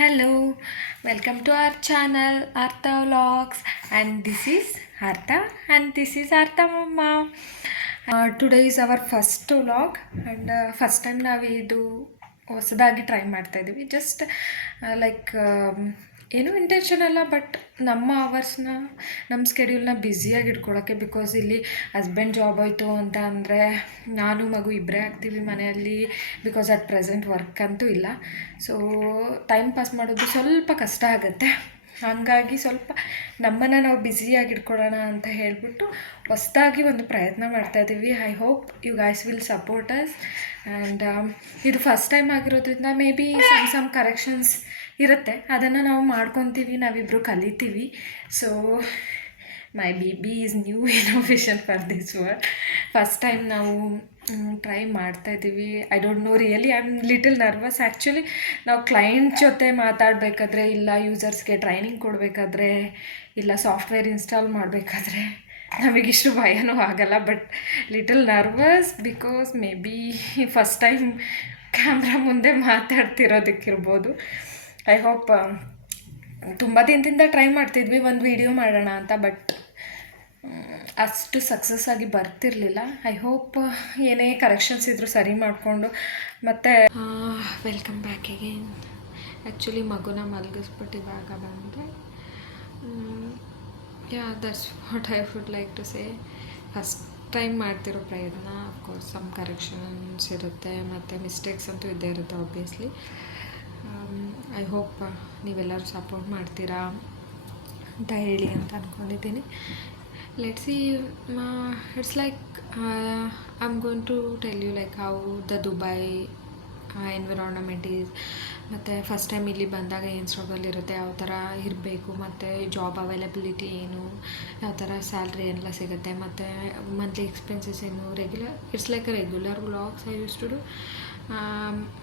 Hello, welcome to our channel Artha Vlogs, and this is Artha and this is Artha Mama. Today is our first vlog and first time ನಾವು ಇದು ಹೊಸದಾಗಿ try ಮಾಡ್ತಾ ಇದ್ದೀವಿ. Just like ಏನೂ intention ಅಲ್ಲ, but ನಮ್ಮ ಅವರ್ಸ್ನ ನಮ್ಮ ಸ್ಕೆಡ್ಯೂಲ್ನ ಬ್ಯುಸಿಯಾಗಿ ಇಟ್ಕೊಳ್ಳೋಕ್ಕೆ. Because ಇಲ್ಲಿ ಹಸ್ಬೆಂಡ್ ಜಾಬ್ ಆಯಿತು ಅಂತ ಅಂದರೆ ನಾನು ಮಗು ಇಬ್ಬರೇ ಆಗ್ತೀವಿ ಮನೆಯಲ್ಲಿ. ಬಿಕಾಸ್ ಅಟ್ ಪ್ರೆಸೆಂಟ್ ವರ್ಕ್ ಅಂತೂ ಇಲ್ಲ. ಸೊ ಟೈಮ್ ಪಾಸ್ ಮಾಡೋದು ಸ್ವಲ್ಪ ಕಷ್ಟ ಆಗುತ್ತೆ. ಹಾಗಾಗಿ ಸ್ವಲ್ಪ ನಮ್ಮನ್ನು ನಾವು ಬ್ಯುಸಿಯಾಗಿ ಇಟ್ಕೊಳ್ಳೋಣ ಅಂತ ಹೇಳಿಬಿಟ್ಟು ಹೊಸದಾಗಿ ಒಂದು ಪ್ರಯತ್ನ ಮಾಡ್ತಾಯಿದ್ದೀವಿ. I hope you guys will support us. And ಇದು ಫಸ್ಟ್ ಟೈಮ್ ಆಗಿರೋದ್ರಿಂದ ಮೇ ಬಿ ಸಮ್ ಕರೆಕ್ಷನ್ಸ್ ಇರುತ್ತೆ, ಅದನ್ನು ನಾವು ಮಾಡ್ಕೊತೀವಿ, ನಾವಿಬ್ಬರು ಕಲಿತೀವಿ. So my baby is new innovation for this word. First time ನಾವು ಟ್ರೈ ಮಾಡ್ತಾಯಿದ್ದೀವಿ. I don't know, really I am little nervous. Actually ನಾವು ಕ್ಲೈಂಟ್ ಜೊತೆ ಮಾತಾಡಬೇಕಾದ್ರೆ, ಇಲ್ಲ ಯೂಸರ್ಸ್ಗೆ ಟ್ರೈನಿಂಗ್ ಕೊಡಬೇಕಾದ್ರೆ, ಇಲ್ಲ ಸಾಫ್ಟ್ವೇರ್ ಇನ್ಸ್ಟಾಲ್ ಮಾಡಬೇಕಾದ್ರೆ ನಮಗಿಷ್ಟು ಭಯನೂ ಆಗಲ್ಲ. But little nervous because may be first time camera ಮುಂದೆ ಮಾತಾಡ್ತಿರೋದಕ್ಕಿರ್ಬೋದು. ಐ ಹೋಪ್ ತುಂಬ ದಿನದಿಂದ ಟ್ರೈ ಮಾಡ್ತಿದ್ವಿ ಒಂದು ವಿಡಿಯೋ ಮಾಡೋಣ ಅಂತ, ಬಟ್ ಅಷ್ಟು ಸಕ್ಸಸ್ ಆಗಿ ಬರ್ತಿರಲಿಲ್ಲ. ಐ ಹೋಪ್ ಏನೇ ಕರೆಕ್ಷನ್ಸ್ ಇದ್ದರೂ ಸರಿ ಮಾಡಿಕೊಂಡು ಮತ್ತೆ ವೆಲ್ಕಮ್ ಬ್ಯಾಕ್ ಅಗೇನ್. ಆ್ಯಕ್ಚುಲಿ ಮಗುನ ಮಲಗಿಸ್ಬಿಟ್ಟು ಇವಾಗ ಬಂದರೆ that's what I would like to say. First time ಮಾಡ್ತಿರೋ ಪ್ರಯತ್ನ. ಅಫ್ಕೋರ್ಸ್ ಸಮ್ ಕರೆಕ್ಷನ್ಸ್ ಇರುತ್ತೆ ಮತ್ತು ಮಿಸ್ಟೇಕ್ಸ್ ಅಂತೂ ಇದ್ದೇ ಇರುತ್ತೆ ಆಬ್ವಿಯಸ್ಲಿ. ಐ ಹೋಪ್ ನೀವೆಲ್ಲರೂ ಸಪೋರ್ಟ್ ಮಾಡ್ತೀರಾ ಅಂತ ಹೇಳಿ ಅಂತ ಅಂದ್ಕೊಂಡಿದ್ದೀನಿ. Let's see. It's like I am going to tell you like how the Dubai environment is. ಮತ್ತು ಫಸ್ಟ್ ಟೈಮ್ ಇಲ್ಲಿ ಬಂದಾಗ ಏನು ಸ್ಟ್ರಗಲ್ ಇರುತ್ತೆ, ಯಾವ ಥರ ಇರಬೇಕು, ಮತ್ತು ಜಾಬ್ ಅವೈಲಬಿಲಿಟಿ ಏನು, ಯಾವ ಥರ ಸ್ಯಾಲ್ರಿ ಎಲ್ಲ ಸಿಗುತ್ತೆ, ಮತ್ತು ಮಂತ್ಲಿ ಎಕ್ಸ್ಪೆನ್ಸಸ್ ಏನು, it's like a regular vlogs I use to do.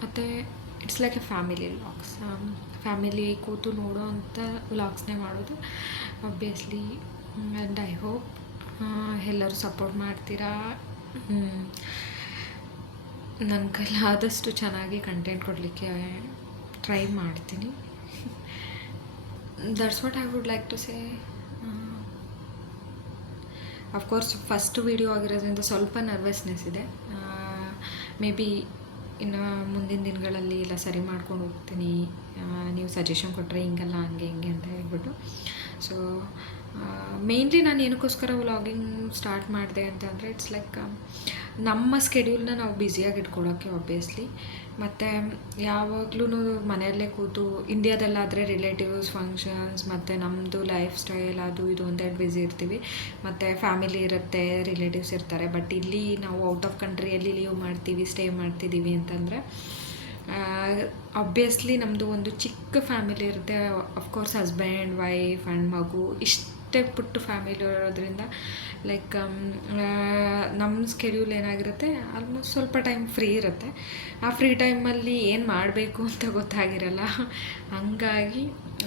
ಮತ್ತು it's like a family vlogs. Family ಕೂತು ನೋಡೋ ಅಂಥ ವ್ಲಾಗ್ಸ್ನೇ ಮಾಡೋದು ಆಬ್ವಿಯಸ್ಲಿ. ಆ್ಯಂಡ್ ಐ ಹೋಪ್ ಎಲ್ಲರೂ ಸಪೋರ್ಟ್ ಮಾಡ್ತೀರಾ. ನನ್ನ ಕೈಲಾದಷ್ಟು ಚೆನ್ನಾಗಿ ಕಂಟೆಂಟ್ ಕೊಡಲಿಕ್ಕೆ ಟ್ರೈ ಮಾಡ್ತೀನಿ. That's what I would like to say. Of course first video ಆಗಿರೋದ್ರಿಂದ ಸ್ವಲ್ಪ ನರ್ವಸ್ನೆಸ್ ಇದೆ. ಮೇ ಬಿ ಇನ್ನು ಮುಂದಿನ ದಿನಗಳಲ್ಲಿ ಎಲ್ಲ ಸರಿ ಮಾಡ್ಕೊಂಡು ಹೋಗ್ತೀನಿ. ನೀವು ಸಜೆಷನ್ ಕೊಟ್ಟರೆ ಹಿಂಗಲ್ಲ ಹಂಗೆ ಹಿಂಗೆ ಅಂತ ಹೇಳ್ಬಿಟ್ಟು. ಸೊ ಮೇಯ್ನ್ಲಿ ನಾನು ಏನಕ್ಕೋಸ್ಕರ ವ್ಲಾಗಿಂಗ್ ಸ್ಟಾರ್ಟ್ ಮಾಡಿದೆ ಅಂತಂದರೆ ಇಟ್ಸ್ ಲೈಕ್ ನಮ್ಮ ಸ್ಕೆಡ್ಯೂಲ್ನ ನಾವು ಬ್ಯುಸಿಯಾಗಿ ಇಟ್ಕೊಳ್ಳೋಕ್ಕೆ ಆಬ್ವಿಯಸ್ಲಿ. ಮತ್ತು ಯಾವಾಗಲೂ ಮನೆಯಲ್ಲೇ ಕೂತು, ಇಂಡಿಯಾದಲ್ಲಾದರೆ ರಿಲೇಟಿವ್ಸ್ ಫಂಕ್ಷನ್ಸ್ ಮತ್ತು ನಮ್ಮದು ಲೈಫ್ ಸ್ಟೈಲ್ ಅದು ಇದು ಒಂದೆರಡು ಬ್ಯುಸಿ ಇರ್ತೀವಿ. ಮತ್ತು ಫ್ಯಾಮಿಲಿ ಇರುತ್ತೆ, ರಿಲೇಟಿವ್ಸ್ ಇರ್ತಾರೆ. ಬಟ್ ಇಲ್ಲಿ ನಾವು ಔಟ್ ಆಫ್ ಕಂಟ್ರಿಯಲ್ಲಿ ಲೀವ್ ಮಾಡ್ತೀವಿ, ಸ್ಟೇ ಮಾಡ್ತಿದ್ದೀವಿ ಅಂತಂದರೆ ಆಬ್ವಿಯಸ್ಲಿ ನಮ್ಮದು ಒಂದು ಚಿಕ್ಕ ಫ್ಯಾಮಿಲಿ ಇರುತ್ತೆ. ಅಫ್ಕೋರ್ಸ್ ಹಸ್ಬೆಂಡ್, ವೈಫ್ ಆ್ಯಂಡ್ ಮಗು, ಇಷ್ಟೇ ಪುಟ್ಟ ಫ್ಯಾಮಿಲಿ ಇರೋದ್ರಿಂದ ಲೈಕ್ ನಮ್ಮ ಸ್ಕೆಡ್ಯೂಲ್ ಏನಾಗಿರುತ್ತೆ, ಆಲ್ಮೋಸ್ಟ್ ಸ್ವಲ್ಪ ಟೈಮ್ ಫ್ರೀ ಇರುತ್ತೆ. ಆ ಫ್ರೀ ಟೈಮಲ್ಲಿ ಏನು ಮಾಡಬೇಕು ಅಂತ ಗೊತ್ತಾಗಿರಲ್ಲ. ಹಂಗಾಗಿ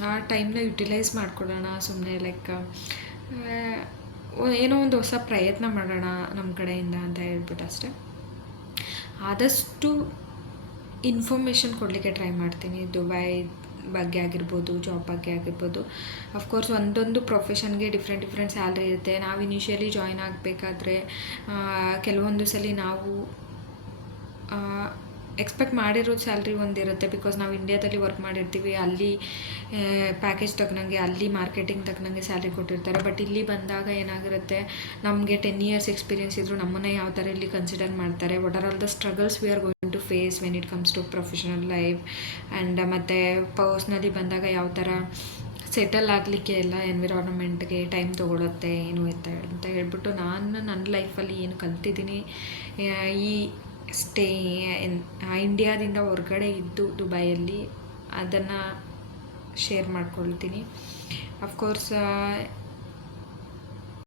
ಆ ಟೈಮ್ನ ಯುಟಿಲೈಸ್ ಮಾಡ್ಕೊಳ್ಳೋಣ ಸುಮ್ಮನೆ, ಲೈಕ್ ಏನೋ ಒಂದು ಹೊಸ ಪ್ರಯತ್ನ ಮಾಡೋಣ ನಮ್ಮ ಕಡೆಯಿಂದ ಅಂತ ಹೇಳ್ಬಿಟ್ಟು ಅಷ್ಟೆ. ಆದಷ್ಟು ಇನ್ಫಾರ್ಮೇಷನ್ ಕೊಡಲಿಕ್ಕೆ ಟ್ರೈ ಮಾಡ್ತೀನಿ. ದುಬೈ ಬಗ್ಗೆ ಆಗಿರ್ಬೋದು, ಜಾಬ್ ಬಗ್ಗೆ ಆಗಿರ್ಬೋದು. ಅಫ್ಕೋರ್ಸ್ ಒಂದೊಂದು ಪ್ರೊಫೆಷನ್ಗೆ ಡಿಫ್ರೆಂಟ್ ಸ್ಯಾಲ್ರಿ ಇರುತ್ತೆ. ನಾವು ಇನಿಷಿಯಲಿ ಜಾಯ್ನ್ ಆಗಬೇಕಾದ್ರೆ ಕೆಲವೊಂದು ಸಲ ನಾವು ಎಕ್ಸ್ಪೆಕ್ಟ್ ಮಾಡಿರೋದು ಸ್ಯಾಲ್ರಿ ಒಂದಿರುತ್ತೆ. ಬಿಕಾಸ್ ನಾವು ಇಂಡಿಯಾದಲ್ಲಿ ವರ್ಕ್ ಮಾಡಿರ್ತೀವಿ, ಅಲ್ಲಿ ಪ್ಯಾಕೇಜ್ ತಕ್ಕನಂಗೆ, ಅಲ್ಲಿ ಮಾರ್ಕೆಟಿಂಗ್ ತಕ್ಕನಂಗೆ ಸ್ಯಾಲ್ರಿ ಕೊಟ್ಟಿರ್ತಾರೆ. ಬಟ್ ಇಲ್ಲಿ ಬಂದಾಗ ಏನಾಗಿರುತ್ತೆ, ನಮಗೆ 10 years ಎಕ್ಸ್ಪೀರಿಯನ್ಸ್ ಇದ್ದರೂ ನಮ್ಮನ್ನು ಯಾವ ಥರ ಇಲ್ಲಿ ಕನ್ಸಿಡರ್ ಮಾಡ್ತಾರೆ, what are all the struggles we are going to face when it comes to professional life. And ಮತ್ತು ಪರ್ಸ್ನಲಿ ಬಂದಾಗ ಯಾವ ಥರ ಸೆಟಲ್ ಆಗಲಿಕ್ಕೆ ಎಲ್ಲ ಎನ್ವಿರಾನ್ಮೆಂಟ್ಗೆ ಟೈಮ್ ತೊಗೊಳುತ್ತೆ ಏನು ಅಂತ ಹೇಳ್ಬಿಟ್ಟು ನಾನು ನನ್ನ ಲೈಫಲ್ಲಿ ಏನು ಕಲ್ತಿದ್ದೀನಿ, ಈ ಸ್ಟೇ ಇಂಡಿಯಾದಿಂದ ಹೊರಗಡೆ ಇದ್ದು ದುಬೈಯಲ್ಲಿ, ಅದನ್ನು ಶೇರ್ ಮಾಡ್ಕೊಳ್ತೀನಿ. ಅಫ್ಕೋರ್ಸ್